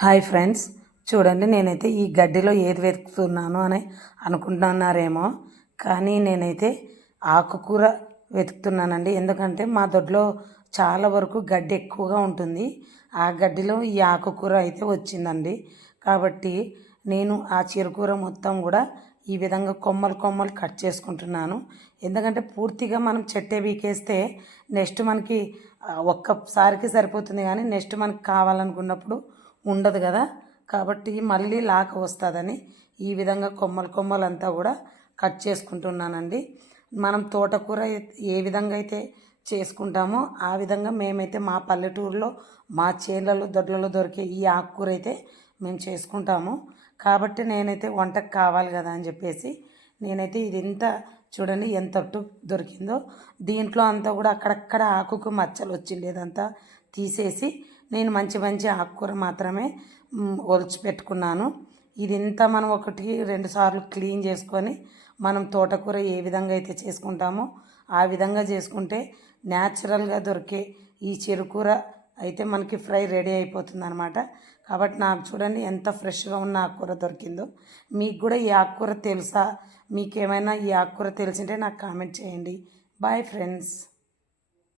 Hi friends, చూడండి నేనైతే ఈ గడ్డిలో ఏది వెతుకుతున్నాను అని అనుకుంటున్నారేమో, కానీ నేనైతే ఆకుకూర వెతుకుతున్నానండి. ఎందుకంటే మా దొడ్లో చాలా వరకు గడ్డి ఎక్కువగా ఉంటుంది. ఆ గడ్డిలో ఈ ఆకుకూర అయితే వచ్చిందండి. కాబట్టి నేను ఆ చిరుకూర మొత్తం కూడా ఈ విధంగా కొమ్మలు కొమ్మలు కట్ చేసుకుంటున్నాను. ఎందుకంటే పూర్తిగా మనం చెట్టే వీకేస్తే నెక్స్ట్ మనకి ఒక్కసారికి సరిపోతుంది, కానీ నెక్స్ట్ మనకి కావాలనుకున్నప్పుడు ఉండదు కదా. కాబట్టి మళ్ళీ లాక వస్తుందని ఈ విధంగా కొమ్మలు కొమ్మలంతా కూడా కట్ చేసుకుంటున్నానండి. మనం తోటకూర ఏ విధంగా అయితే చేసుకుంటామో ఆ విధంగా మేమైతే మా పల్లెటూరులో మా చేనులలో దొడ్లలో దొరికే ఈ ఆకుకూర అయితే మేము చేసుకుంటాము. కాబట్టి నేనైతే వంటకు కావాలి కదా అని చెప్పేసి నేనైతే ఇది ఇంత చూడండి ఎంత దొరికిందో. దీంట్లో అంతా కూడా అక్కడక్కడ ఆకుకు మచ్చలు వచ్చిండేదంతా తీసేసి నేను మంచి మంచి ఆకుకూర మాత్రమే ఒలిచి పెట్టుకున్నాను. ఇది ఇంత మనం 1-2 సార్లు క్లీన్ చేసుకొని మనం తోటకూర ఏ విధంగా అయితే చేసుకుంటామో ఆ విధంగా చేసుకుంటే న్యాచురల్గా దొరికే ఈ చిరుకూర అయితే మనకి ఫ్రై రెడీ అయిపోతుంది అనమాట. కాబట్టి నాకు చూడండి ఎంత ఫ్రెష్గా ఉన్న ఆకుకూర దొరికిందో. మీకు కూడా ఈ ఆకుకూర తెలుసా? మీకేమైనా ఈ ఆకుకూర తెలిసింటే నాకు కామెంట్ చేయండి. Bye friends.